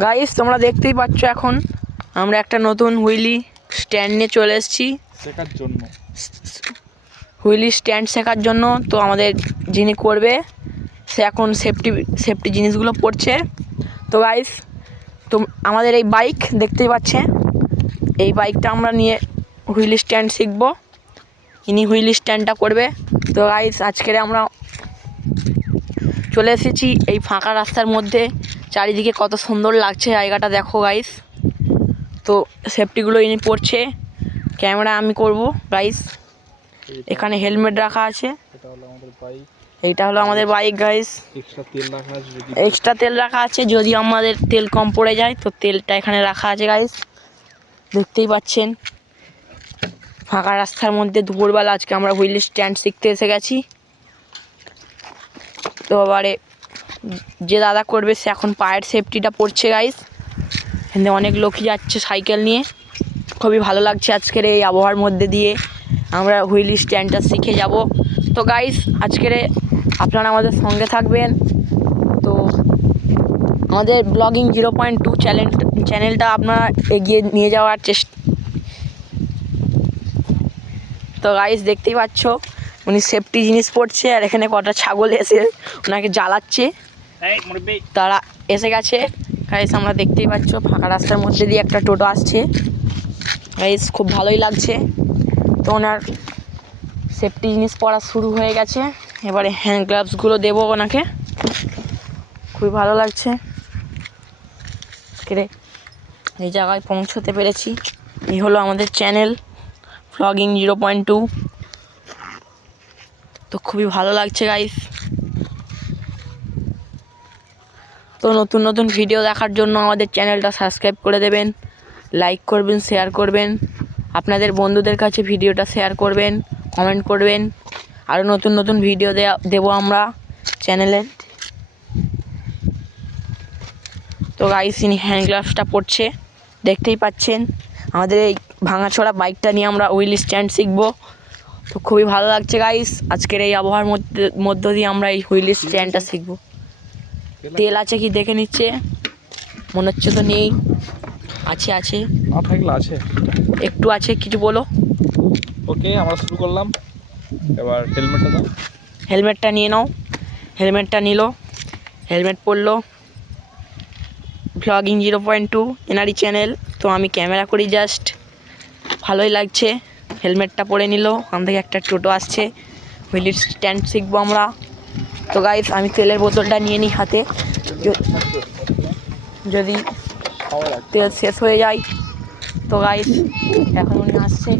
Guys তোমরা দেখতেই পাচ্ছ এখন আমরা একটা নতুন হুইলি স্ট্যান্ড নিয়ে চলে এসেছি শেখার জন্য। হুইলি স্ট্যান্ড শেখার জন্য। তো আমাদের যিনি করবে সে এখন সেফটি জিনিসগুলো পড়ছে। তো গাইস তো আমাদের এই বাইক দেখতেই পাচ্ছে, এই বাইকটা আমরা নিয়ে হুইলি স্ট্যান্ড শিখবো, ইনি হুইলি স্ট্যান্ডটা করবে। তো গাইস আজকের আমরা চলে এসেছি এই ফাঁকা রাস্তার মধ্যে, চারিদিকে কত সুন্দর লাগছে জায়গাটা দেখো গাইস। তো সেফটিগুলো ইনি পড়ছে, ক্যামেরা আমি করব গাইস। এখানে হেলমেট রাখা আছে, এইটা হলো আমাদের বাইক গাইস। এক্সট্রা তেল রাখা আছে যদি আমাদের তেল কম পড়ে যায়, তো তেলটা এখানে রাখা আছে গাইস। দেখতেই পাচ্ছেন ফাঁকা রাস্তার মধ্যে দুপুরবেলা আজকে আমরা হুইল স্ট্যান্ড শিখতে এসে গেছি। তো এবারে যে দাদা করবে সে এখন পায়ের সেফটিটা পড়ছে গাইস। এখানে অনেক লোকই যাচ্ছে সাইকেল নিয়ে, খুবই ভালো লাগছে আজকের এই আবহাওয়ার মধ্যে দিয়ে আমরা হুইল স্ট্যান্ডটা শিখে যাব। তো গাইস আজকের আপনারা আমাদের সঙ্গে থাকবেন। তো আমাদের ব্লগিং 0.2 চ্যানেলটা আপনারা এগিয়ে নিয়ে যাওয়ার চেষ্টা। তো গাইস দেখতেই পাচ্ছ উনি সেফটি জিনিস পড়ছে, আর এখানে কটা ছাগল এসে ওনাকে জ্বালাচ্ছে, তারা এসে গেছে গাইস। আমরা দেখতেই পাচ্ছ ফাঁকা রাস্তার মধ্যে দিয়ে একটা টোটো আসছে গাইস, খুব ভালোই লাগছে। তো ওনার সেফটি জিনিস পরা শুরু হয়ে গেছে, এবারে হ্যান্ড গ্লাভসগুলো দেবো ওনাকে, খুবই ভালো লাগছে। এই জায়গায় পৌঁছতে পেরেছি, এই হলো আমাদের চ্যানেল ব্লগিং 0.2। তো খুবই ভালো লাগছে গাইস। তো নতুন নতুন ভিডিও দেখার জন্য আমাদের চ্যানেলটা সাবস্ক্রাইব করে দেবেন, লাইক করবেন, শেয়ার করবেন, আপনাদের বন্ধুদের কাছে ভিডিওটা শেয়ার করবেন, কমেন্ট করবেন। আরও নতুন নতুন ভিডিও দেবো আমরা চ্যানেলে। তো গাইস ইনি হ্যান্ড গ্লাভসটা পড়ছে, দেখতেই পাচ্ছেন। আমাদের এই ভাঙাচোরা বাইকটা নিয়ে আমরা হুইল স্ট্যান্ড শিখবো। তো খুবই ভালো লাগছে গাইস, আজকের এই আবহাওয়ার মধ্য দিয়ে আমরা এই হুইল স্ট্যান্ডটা শিখবো। তেল আছে কি দেখে নিচ্ছে, মনে হচ্ছে তো নেই, আছে আছে না থাকলে আছে, একটু আছে, কিছু বলো। ওকে আমরা শুরু করলাম, এবার হেলমেটটা দাও। হেলমেটটা নিয়ে নাও। হেলমেটটা নিল, হেলমেট পরলো। ব্লগিং 0.2 এনারি চ্যানেল, তো আমি ক্যামেরা করি জাস্ট, ভালোই লাগছে। হেলমেটটা পরে নিল, ওখান থেকে একটা টোটো আসছে, হুইল স্ট্যান্ড শিখবো আমরা। তো গাইস আমি তেলের বোতলটা নিয়ে নিই হাতে, যদি তেল শেষ হয়ে যায়। তো গাইস এখন উনি আসছে,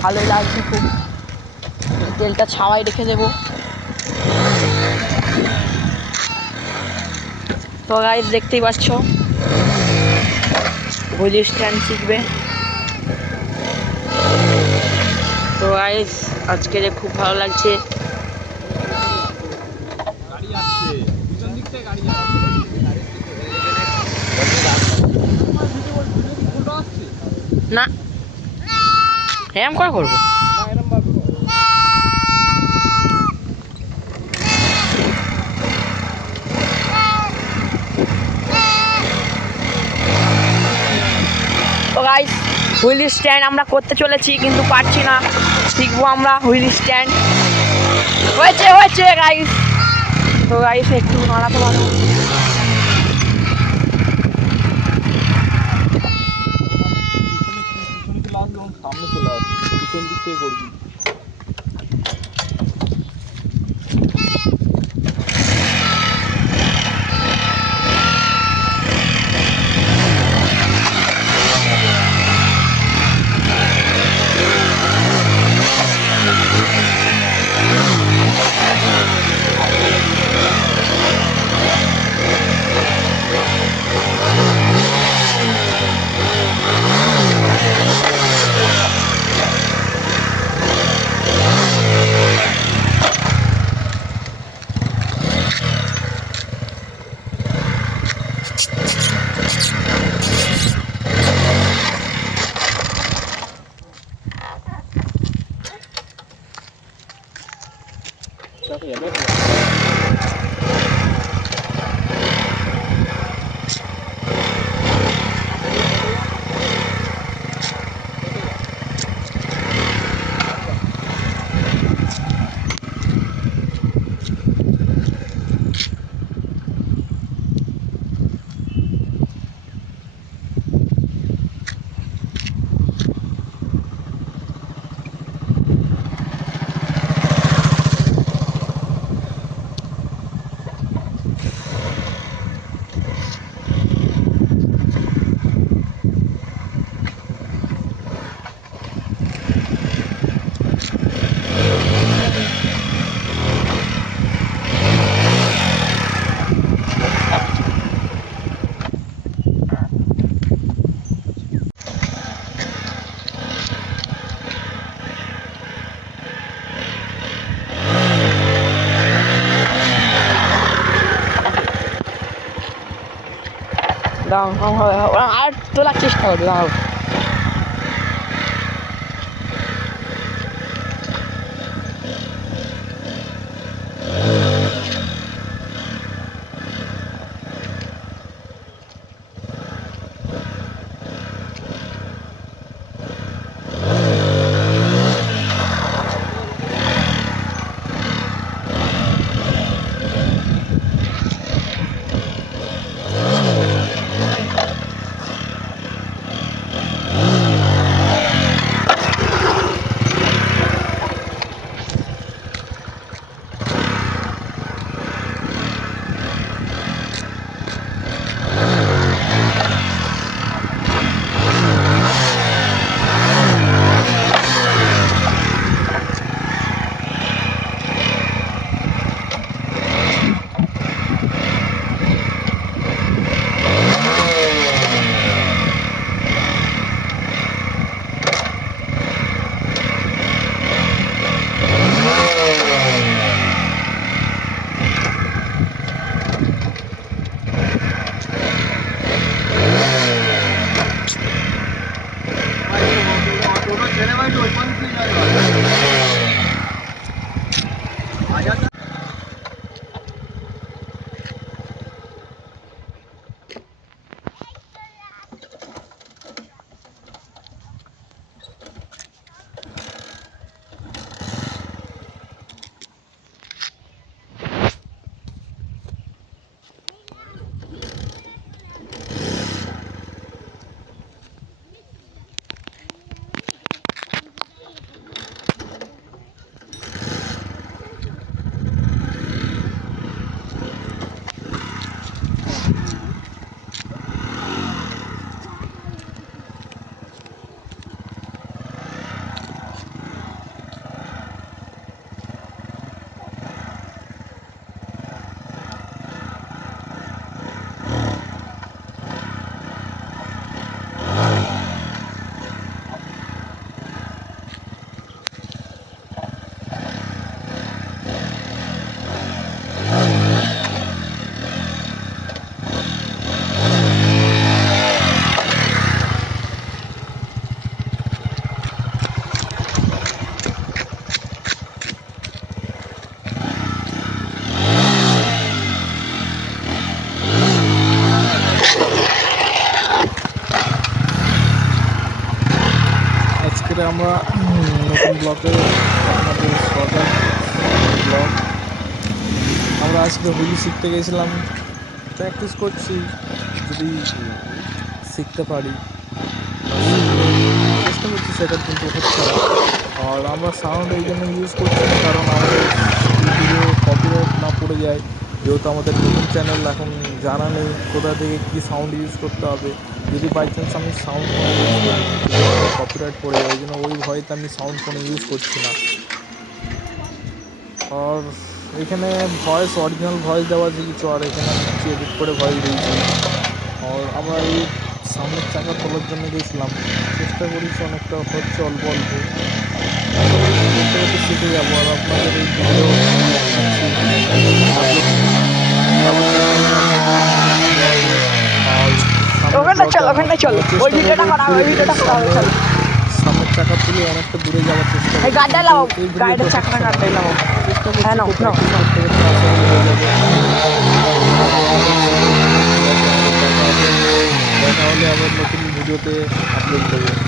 ভালোই লাগছে খুব, তেলটা ছাওয়াই রেখে দেবো। তো গাইস দেখতেই পাচ্ছ হুইল স্ট্যান্ড শিখবে। তো গাইস আজকে খুব ভালো লাগছে। না এরম করে করবো। তো গাইস হুইল স্ট্যান্ড আমরা করতে চলেছি, কিন্তু পারছি না, শিখবো আমরা হুইল স্ট্যান্ড। হয়েছে হয়েছে গাইস। তো গাইস একটু নাড়াতে পারো। সামনে চলে আসছে, পিছন দিক থেকে করবি। দাঁড়াও আর তোলার চেষ্টা করো, দাঁড়াও। আজকে আমরা নতুন ব্লকে আপনাদের স্বাগত। ব্লগ আমরা আজকে হুইল শিখতে গেছিলাম, প্র্যাকটিস করছি, যদি শিখতে পারি চেষ্টা করছি শেখার, কিন্তু হচ্ছে না। আর আমরা সাউন্ড এই জন্য ইউজ করছি না কারণ আমাদের ভিডিও কপিরাইট না পড়ে যায়, যেহেতু আমাদের নতুন চ্যানেল, এখন জানা নেই কোথা থেকে কী সাউন্ড ইউজ করতে হবে। যদি বাই চান্স আমি সাউন্ড ফোনে ইউজ করি কপিরাইট পড়ে যায়, ওই জন্য ওই ভয়েতে আমি সাউন্ড ফোনে ইউজ করছি না। আর এখানে ভয়েস অরিজিনাল ভয়েস দেওয়া কিছু, আর এখানে আমি কিছু এডিট করে ভয়েস দিয়েছি। আর আমরা এই সামনের চাকা তোলার জন্য গেছিলাম, চেষ্টা করেছি অনেকটা, হচ্ছে অল্প অল্প, করতে করতে শিখে যাবো। আর আপনাদের এই ভিডিও সামনের চাকা তুলে অনেকটা দূরে যাওয়ার চেষ্টা করি। দেখা হলে আবার নতুন ভিডিওতে আপলোড করবো।